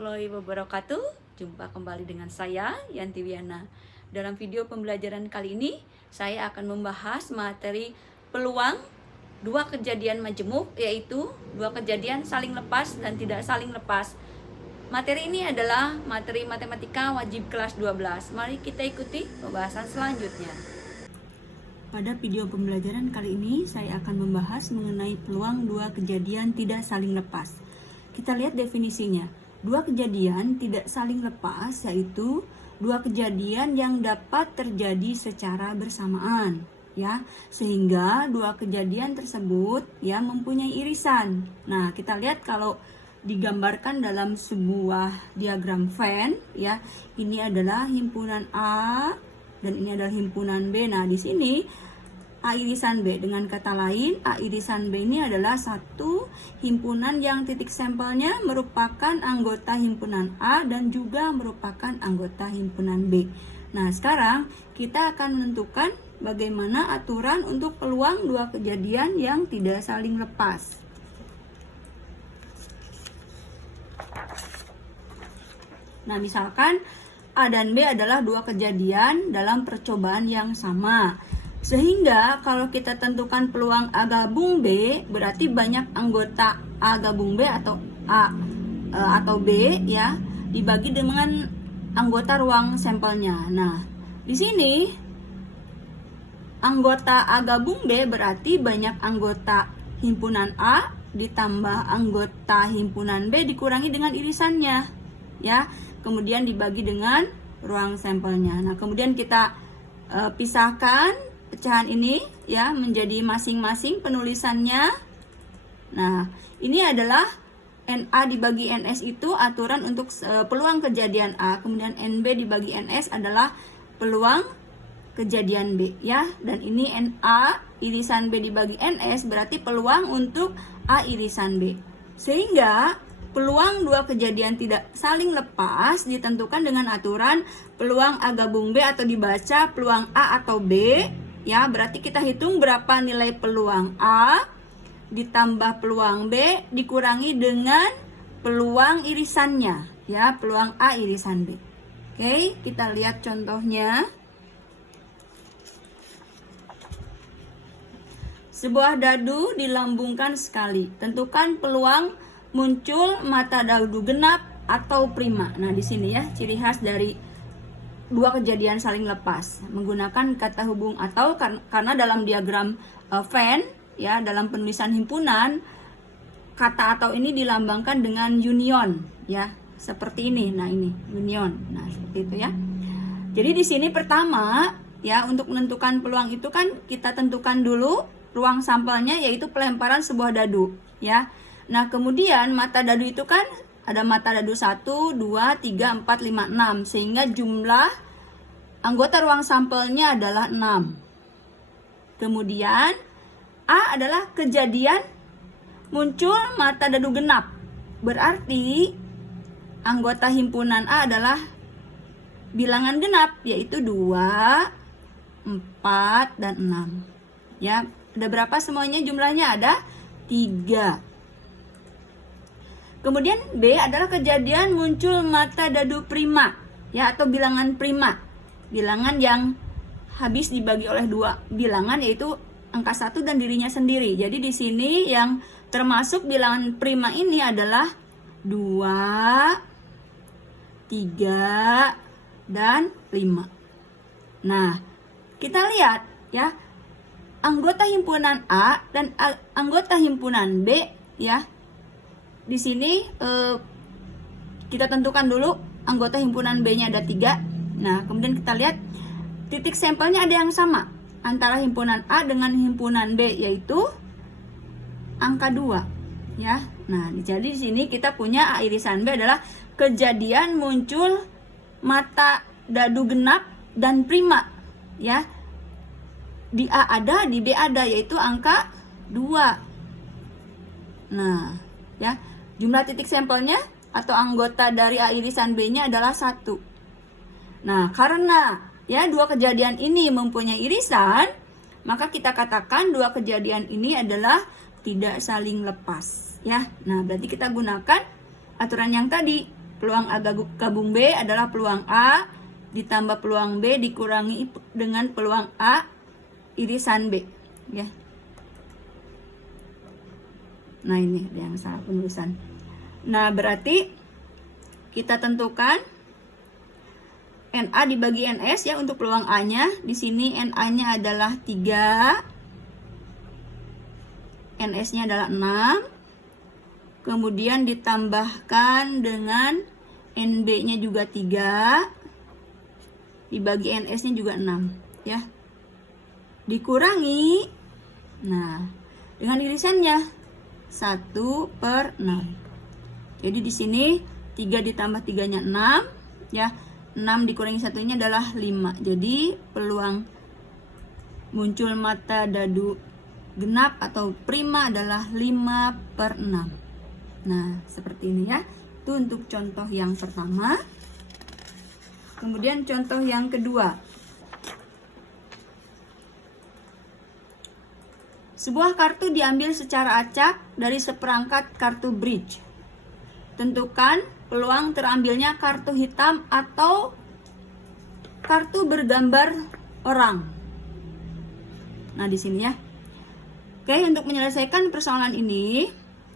warahmatullahi wabarakatuh. Jumpa kembali dengan saya, Yanti Wiana. Dalam video pembelajaran kali ini, saya akan membahas materi peluang dua kejadian majemuk, yaitu dua kejadian saling lepas dan tidak saling lepas. Materi ini adalah materi matematika wajib kelas 12. Mari kita ikuti pembahasan selanjutnya. Pada video pembelajaran kali ini, saya akan membahas mengenai peluang dua kejadian tidak saling lepas. Kita lihat definisinya. Dua kejadian tidak saling lepas yaitu dua kejadian yang dapat terjadi secara bersamaan, ya. Sehingga dua kejadian tersebut ya mempunyai irisan. Nah, kita lihat kalau digambarkan dalam sebuah diagram Venn, ya. Ini adalah himpunan A dan ini adalah himpunan B. Nah, di sini A irisan B, dengan kata lain A irisan B ini adalah satu himpunan yang titik sampelnya merupakan anggota himpunan A dan juga merupakan anggota himpunan B. Nah, sekarang kita akan menentukan bagaimana aturan untuk peluang dua kejadian yang tidak saling lepas. Nah, misalkan A dan B adalah dua kejadian dalam percobaan yang sama. Sehingga kalau kita tentukan peluang A gabung B, berarti banyak anggota A gabung B atau A atau B ya dibagi dengan anggota ruang sampelnya. Nah, di sini anggota A gabung B berarti banyak anggota himpunan A ditambah anggota himpunan B dikurangi dengan irisannya ya. Kemudian dibagi dengan ruang sampelnya. Nah, kemudian kita pisahkan pecahan ini ya menjadi masing-masing penulisannya. Nah, ini adalah NA dibagi NS itu aturan untuk peluang kejadian A, kemudian NB dibagi NS adalah peluang kejadian B ya. Dan ini NA irisan B dibagi NS berarti peluang untuk A irisan B. Sehingga peluang dua kejadian tidak saling lepas ditentukan dengan aturan peluang A gabung B atau dibaca peluang A atau B. Ya, berarti kita hitung berapa nilai peluang A ditambah peluang B dikurangi dengan peluang irisannya, ya, peluang A irisan B. Oke, kita lihat contohnya. Sebuah dadu dilambungkan sekali. Tentukan peluang muncul mata dadu genap atau prima. Nah, di sini ya ciri khas dari dua kejadian saling lepas menggunakan kata hubung atau karena dalam diagram Venn ya dalam penulisan himpunan kata atau ini dilambangkan dengan union ya seperti ini. Nah, ini union. Nah, seperti itu ya. Jadi di sini pertama ya untuk menentukan peluang itu kan kita tentukan dulu ruang sampelnya yaitu pelemparan sebuah dadu ya. Nah, kemudian mata dadu itu kan ada mata dadu 1, 2, 3, 4, 5, 6 sehingga jumlah anggota ruang sampelnya adalah 6. Kemudian A adalah kejadian muncul mata dadu genap. Berarti anggota himpunan A adalah bilangan genap yaitu 2, 4, dan 6. Ya, ada berapa semuanya jumlahnya? Ada 3. Kemudian B adalah kejadian muncul mata dadu prima ya atau bilangan prima. Bilangan yang habis dibagi oleh dua bilangan yaitu angka 1 dan dirinya sendiri. Jadi di sini yang termasuk bilangan prima ini adalah 2, 3, dan 5. Nah, kita lihat ya anggota himpunan A dan anggota himpunan B ya. Di sini kita tentukan dulu anggota himpunan B-nya ada 3. Nah, kemudian kita lihat titik sampelnya ada yang sama antara himpunan A dengan himpunan B yaitu angka 2 ya. Nah, jadi di sini kita punya A irisan B adalah kejadian muncul mata dadu genap dan prima ya. Di A ada, di B ada yaitu angka 2. Nah, ya. Jumlah titik sampelnya atau anggota dari A irisan B-nya adalah 1. Nah, karena ya dua kejadian ini mempunyai irisan, maka kita katakan dua kejadian ini adalah tidak saling lepas ya. Nah, berarti kita gunakan aturan yang tadi peluang A gabung B adalah peluang A ditambah peluang B dikurangi dengan peluang A irisan B, ya. Nah, ini ada yang salah penulisan. Nah, berarti kita tentukan NA dibagi NS ya untuk peluang A-nya. Di sini NA-nya adalah 3, NS-nya adalah 6. Kemudian ditambahkan dengan NB-nya juga 3. Dibagi NS-nya juga 6, ya. Dikurangi, nah, dengan irisannya 1/6. Jadi di sini 3 ditambah 3-nya 6, ya. 6 dikurangi 1-nya adalah 5. Jadi peluang muncul mata dadu genap atau prima adalah 5/6. Nah, seperti ini ya. Itu untuk contoh yang pertama. Kemudian contoh yang kedua. Sebuah kartu diambil secara acak dari seperangkat kartu bridge. Tentukan peluang terambilnya kartu hitam atau kartu bergambar orang. Nah, di sini ya. Oke, untuk menyelesaikan persoalan ini,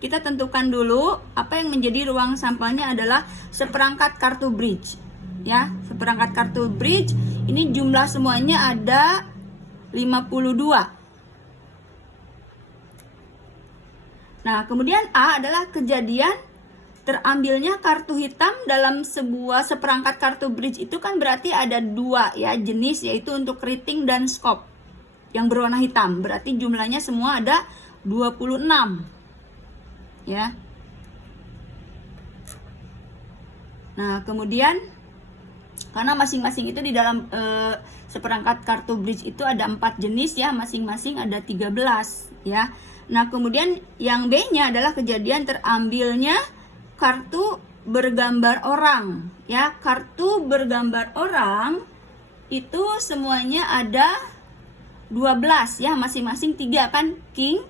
kita tentukan dulu apa yang menjadi ruang sampelnya adalah seperangkat kartu bridge. Ya, seperangkat kartu bridge ini jumlah semuanya ada 52. Nah, kemudian A adalah kejadian terambilnya kartu hitam dalam sebuah seperangkat kartu bridge. Itu kan berarti ada 2 ya jenis, yaitu untuk keriting dan skop yang berwarna hitam. Berarti jumlahnya semua ada 26. Ya. Nah, kemudian karena masing-masing itu di dalam seperangkat kartu bridge itu ada 4 jenis ya, masing-masing ada 13 ya. Nah, kemudian yang B-nya adalah kejadian terambilnya kartu bergambar orang ya. Kartu bergambar orang itu semuanya ada 12 ya, masing-masing 3 kan, king,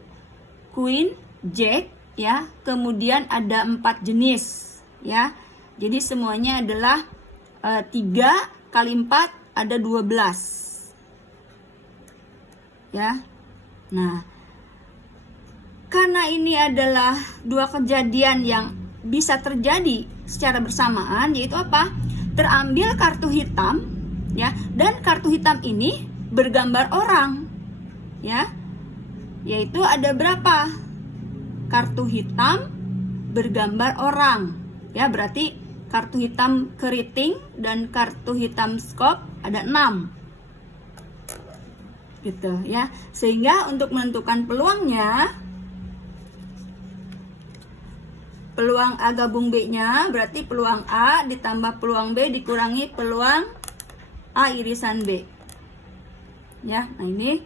queen, jack ya. Kemudian ada 4 jenis ya. Jadi semuanya adalah 3 kali 4 ada 12 ya. Nah, karena ini adalah 2 kejadian yang bisa terjadi secara bersamaan, yaitu apa? Terambil kartu hitam ya, dan kartu hitam ini bergambar orang ya. Yaitu ada berapa? Kartu hitam bergambar orang ya, berarti kartu hitam keriting dan kartu hitam skop ada 6 gitu ya. Sehingga untuk menentukan peluangnya, peluang A gabung B nya berarti peluang A ditambah peluang B dikurangi peluang A irisan B ya. Nah, ini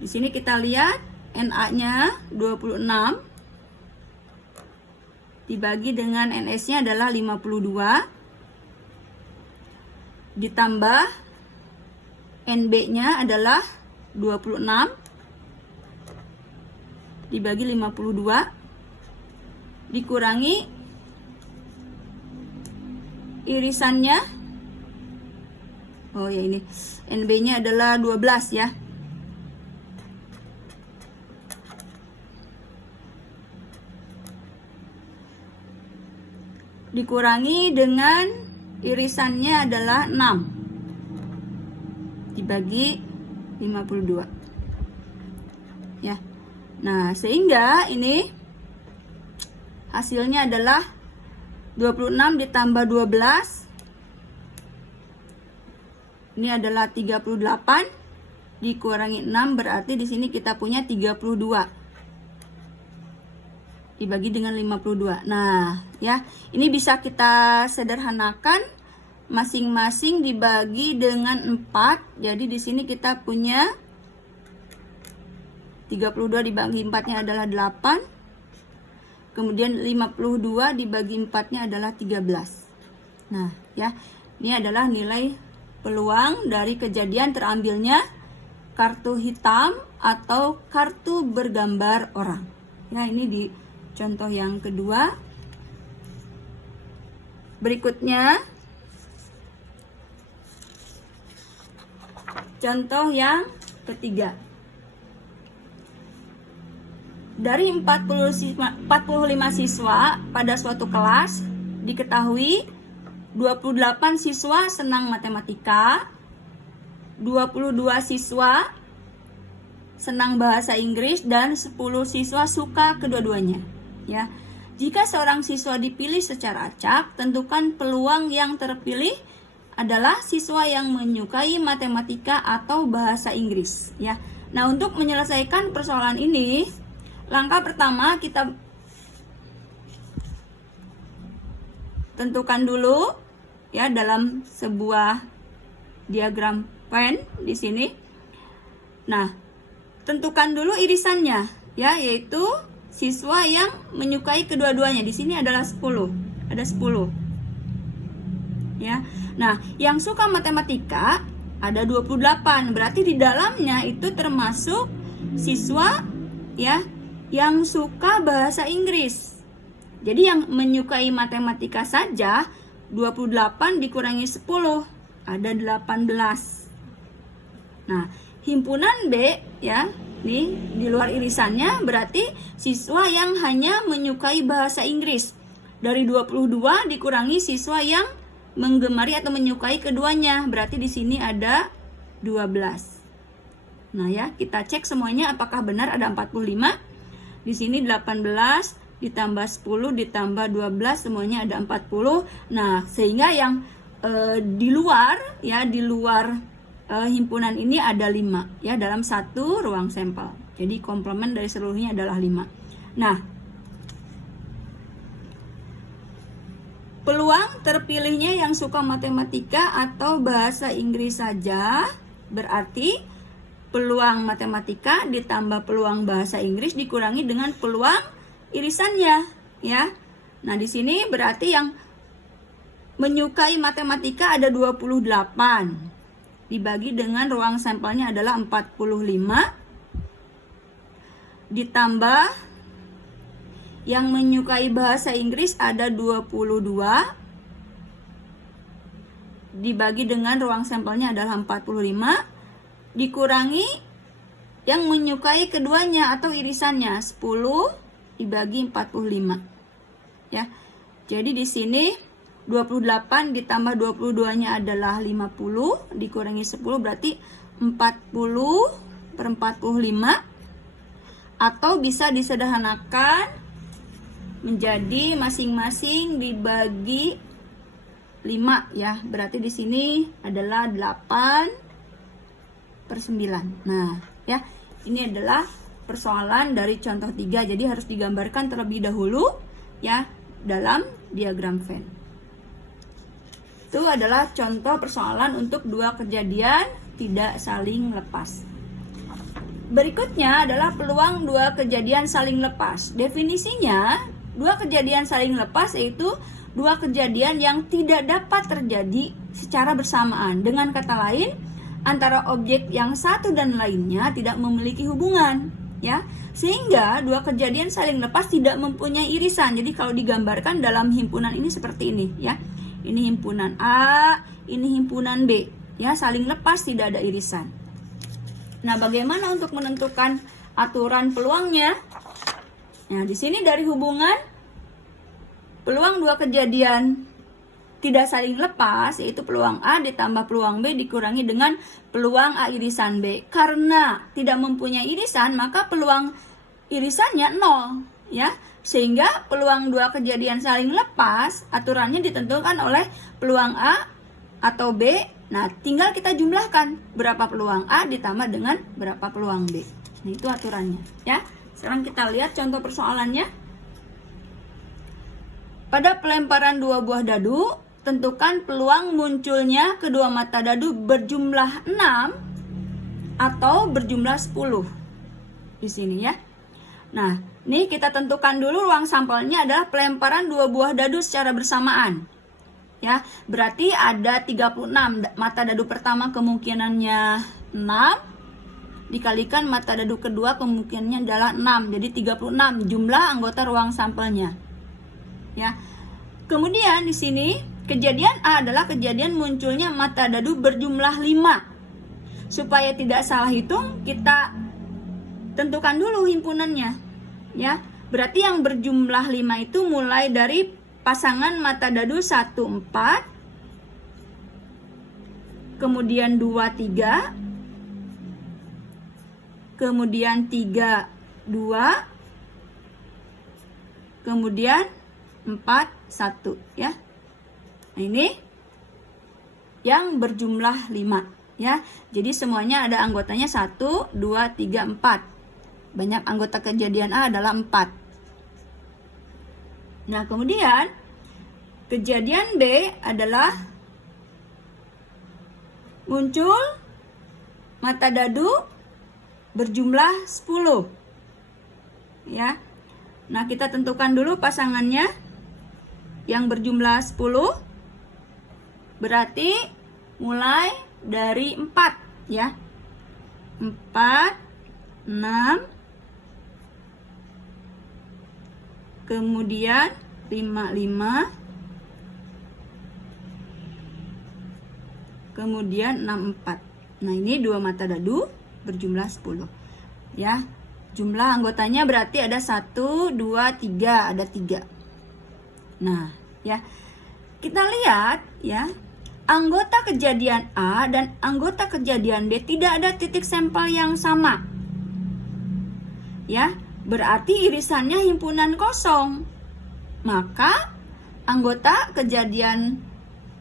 di sini kita lihat NA nya 26 dibagi dengan NS-nya adalah 52 ditambah NB-nya adalah 26 dibagi 52 dikurangi irisannya. Oh ya, ini NB-nya adalah 12 ya. Dikurangi dengan irisannya adalah 6 dibagi 52 ya. Nah, sehingga ini hasilnya adalah 26 ditambah 12 ini adalah 38 dikurangi 6, berarti di sini kita punya 32 dibagi dengan 52. Nah, ya, ini bisa kita sederhanakan, masing-masing dibagi dengan 4. Jadi di sini kita punya 32 dibagi 4-nya adalah 8. Kemudian 52 dibagi 4-nya adalah 13. Nah, ya, ini adalah nilai peluang dari kejadian terambilnya kartu hitam atau kartu bergambar orang. Nah, ini di contoh yang kedua. Berikutnya, contoh yang ketiga. Dari 45 siswa pada suatu kelas, diketahui 28 siswa senang matematika, 22 siswa senang bahasa Inggris, dan 10 siswa suka kedua-duanya. Ya. Jika seorang siswa dipilih secara acak, tentukan peluang yang terpilih adalah siswa yang menyukai matematika atau bahasa Inggris. Ya. Nah, untuk menyelesaikan persoalan ini, langkah pertama kita tentukan dulu ya dalam sebuah diagram Venn di sini. Nah, tentukan dulu irisannya ya, yaitu siswa yang menyukai kedua-duanya. Di sini adalah 10. Ada 10. Ya. Nah, yang suka matematika ada 28. Berarti di dalamnya itu termasuk siswa ya yang suka bahasa Inggris. Jadi yang menyukai matematika saja 28 dikurangi 10, ada 18. Nah, himpunan B ya, nih di luar irisannya berarti siswa yang hanya menyukai bahasa Inggris. Dari 22 dikurangi siswa yang menggemari atau menyukai keduanya, berarti di sini ada 12. Nah ya, kita cek semuanya apakah benar ada 45. Di sini 18 ditambah 10 ditambah 12 semuanya ada 40. Nah, sehingga yang di luar ya, di luar himpunan ini ada 5 ya dalam satu ruang sampel. Jadi komplement dari seluruhnya adalah 5. Nah, peluang terpilihnya yang suka matematika atau bahasa Inggris saja berarti peluang matematika ditambah peluang bahasa Inggris dikurangi dengan peluang irisannya ya. Nah, di sini berarti yang menyukai matematika ada 28. Dibagi dengan ruang sampelnya adalah 45. Ditambah yang menyukai bahasa Inggris ada 22. Dibagi dengan ruang sampelnya adalah 45. Dikurangi yang menyukai keduanya atau irisannya 10 dibagi 45 ya. Jadi di sini 28 ditambah 22-nya adalah 50 dikurangi 10 berarti 40/45, atau bisa disederhanakan menjadi masing-masing dibagi 5 ya. Berarti di sini adalah 8/9. Nah, ya, ini adalah persoalan dari contoh 3. Jadi harus digambarkan terlebih dahulu ya dalam diagram Venn. Itu adalah contoh persoalan untuk dua kejadian tidak saling lepas. Berikutnya adalah peluang dua kejadian saling lepas. Definisinya, dua kejadian saling lepas yaitu dua kejadian yang tidak dapat terjadi secara bersamaan. Dengan kata lain, antara objek yang satu dan lainnya tidak memiliki hubungan, ya. Sehingga dua kejadian saling lepas tidak mempunyai irisan. Jadi kalau digambarkan dalam himpunan ini seperti ini, ya. Ini himpunan A, ini himpunan B, ya, saling lepas tidak ada irisan. Nah, bagaimana untuk menentukan aturan peluangnya? Nah, di sini dari hubungan peluang dua kejadian tidak saling lepas, yaitu peluang A ditambah peluang B dikurangi dengan peluang A irisan B. Karena tidak mempunyai irisan, maka peluang irisannya 0, ya. Sehingga peluang dua kejadian saling lepas, aturannya ditentukan oleh peluang A atau B. Nah, tinggal kita jumlahkan berapa peluang A ditambah dengan berapa peluang B. Nah, itu aturannya, ya. Sekarang kita lihat contoh persoalannya. Pada pelemparan dua buah dadu, tentukan peluang munculnya kedua mata dadu berjumlah 6 atau berjumlah 10. Di sini, ya. Nah, ini kita tentukan dulu ruang sampelnya adalah pelemparan dua buah dadu secara bersamaan. Ya, berarti ada 36. Mata dadu pertama kemungkinannya 6 dikalikan mata dadu kedua kemungkinannya adalah 6. Jadi 36 jumlah anggota ruang sampelnya. Ya. Kemudian di sini kejadian A adalah kejadian munculnya mata dadu berjumlah 5. Supaya tidak salah hitung, kita tentukan dulu himpunannya. Ya, berarti yang berjumlah 5 itu mulai dari pasangan mata dadu 1, 4, kemudian 2, 3, kemudian 3, 2, kemudian 4, 1 ya. Nah, ini yang berjumlah 5 ya. Jadi semuanya ada anggotanya 1, 2, 3, 4. Banyak anggota kejadian A adalah 4. Nah, kemudian kejadian B adalah muncul mata dadu berjumlah 10 ya. Nah, kita tentukan dulu pasangannya. Yang berjumlah 10 berarti mulai dari 4 ya. 4, 6, kemudian 5, 5, kemudian 6, 4. Nah, ini 2 mata dadu berjumlah 10 ya. Jumlah anggotanya berarti ada 1, 2, 3, ada 3. Nah, ya. Kita lihat ya. Anggota kejadian A dan anggota kejadian B tidak ada titik sampel yang sama. Ya, berarti irisannya himpunan kosong. Maka anggota kejadian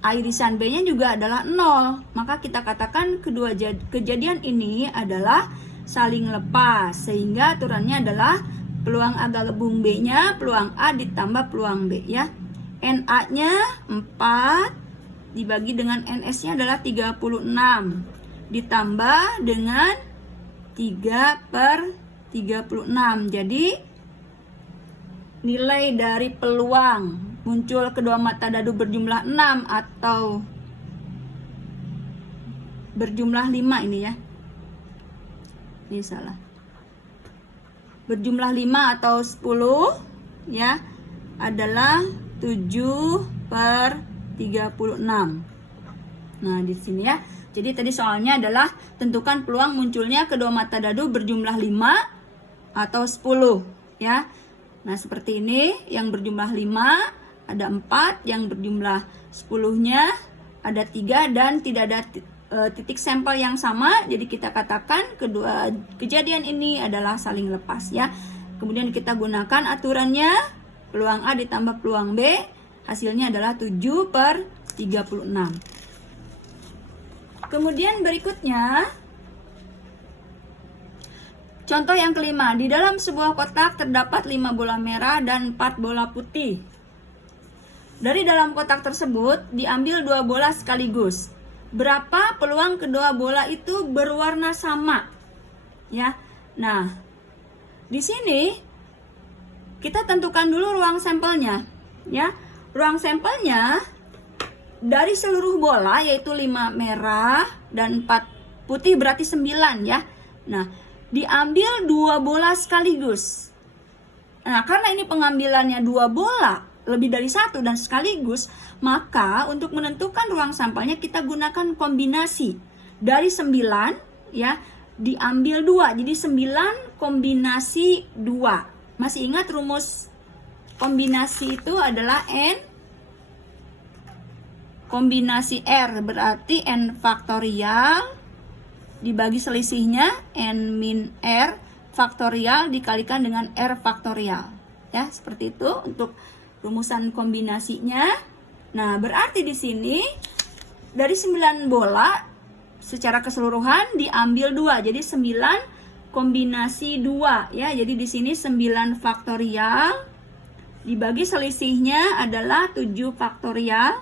A irisan B-nya juga adalah 0. Maka kita katakan kedua kejadian ini adalah saling lepas. Sehingga aturannya adalah peluang A gabung B-nya peluang A ditambah peluang B ya. NA-nya 4 dibagi dengan NS-nya adalah 36 ditambah dengan 3/36. Jadi nilai dari peluang muncul kedua mata dadu berjumlah 6 atau berjumlah 5 ini ya. Ini salah. Berjumlah 5 atau 10 ya adalah 7/36. Nah, di sini ya. Jadi tadi soalnya adalah tentukan peluang munculnya kedua mata dadu berjumlah 5 atau 10 ya. Nah, seperti ini yang berjumlah 5 ada 4, yang berjumlah 10-nya ada 3 dan tidak ada titik sampel yang sama. Jadi kita katakan kedua kejadian ini adalah saling lepas ya. Kemudian kita gunakan aturannya. Peluang A ditambah peluang B, hasilnya adalah 7/36. Kemudian berikutnya, contoh yang kelima. Di dalam sebuah kotak terdapat 5 bola merah dan 4 bola putih. Dari dalam kotak tersebut diambil 2 bola sekaligus. Berapa peluang kedua bola itu berwarna sama? Ya. Nah, di sini kita tentukan dulu ruang sampelnya ya. Ruang sampelnya dari seluruh bola yaitu 5 merah dan 4 putih berarti 9 ya. Nah, diambil 2 bola sekaligus. Nah, karena ini pengambilannya 2 bola lebih dari 1 dan sekaligus, maka untuk menentukan ruang sampelnya kita gunakan kombinasi. Dari 9 ya diambil 2. Jadi 9 kombinasi 2. Masih ingat rumus kombinasi itu adalah N kombinasi R, berarti N faktorial dibagi selisihnya N min R faktorial dikalikan dengan R faktorial. Ya, seperti itu untuk rumusan kombinasinya. Nah, berarti di sini dari 9 bola secara keseluruhan diambil 2. Jadi 9 kombinasi 2 ya. Jadi di sini 9 faktorial dibagi selisihnya adalah 7 faktorial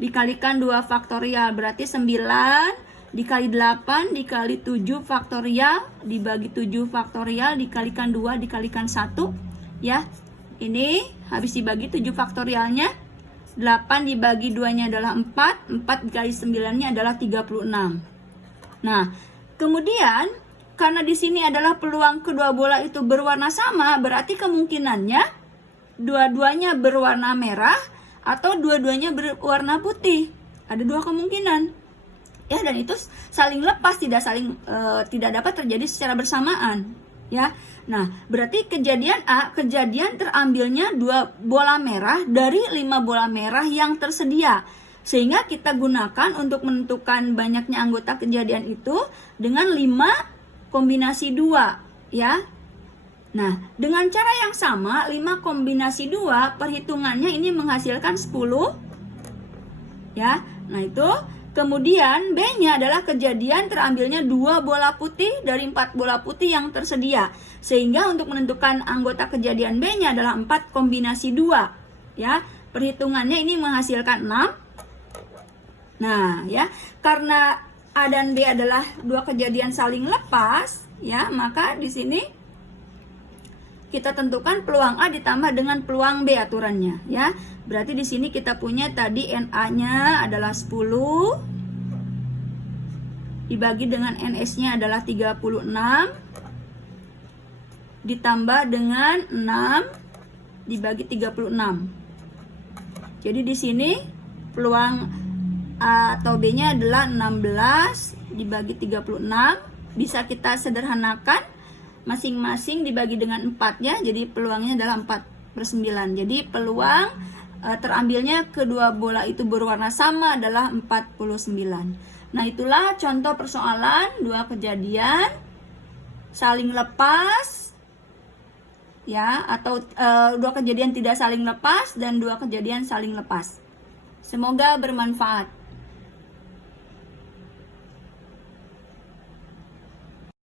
dikalikan 2 faktorial berarti 9 dikali 8 dikali 7 faktorial dibagi 7 faktorial dikalikan 2 dikalikan 1 ya. Ini habis dibagi 7 faktorialnya 8 dibagi 2 nya adalah 4 dikali 9 nya adalah 36. Nah, kemudian karena di sini adalah peluang kedua bola itu berwarna sama, berarti kemungkinannya dua-duanya berwarna merah atau dua-duanya berwarna putih. Ada dua kemungkinan. Ya, dan itu saling lepas, tidak dapat terjadi secara bersamaan, ya. Nah, berarti kejadian A, kejadian terambilnya 2 bola merah dari 5 bola merah yang tersedia. Sehingga kita gunakan untuk menentukan banyaknya anggota kejadian itu dengan 5 kombinasi 2, ya. Nah, dengan cara yang sama, 5 kombinasi 2, perhitungannya ini menghasilkan 10, ya. Nah, itu. Kemudian B-nya adalah kejadian terambilnya 2 bola putih dari 4 bola putih yang tersedia. Sehingga untuk menentukan anggota kejadian B-nya adalah 4 kombinasi 2, ya. Perhitungannya ini menghasilkan 6. Nah, ya, karena A dan B adalah 2 kejadian saling lepas, ya, maka di sini kita tentukan peluang A ditambah dengan peluang B aturannya, ya. Berarti di sini kita punya tadi NA-nya adalah 10 dibagi dengan NS-nya adalah 36 ditambah dengan 6 dibagi 36. Jadi di sini peluang A atau B-nya adalah 16 dibagi 36. Bisa kita sederhanakan, masing-masing dibagi dengan 4, ya. Jadi peluangnya adalah 4/9. Jadi peluang terambilnya kedua bola itu berwarna sama adalah 49. Nah, itulah contoh persoalan 2 kejadian saling lepas, ya, atau 2 kejadian tidak saling lepas dan 2 kejadian saling lepas. Semoga bermanfaat.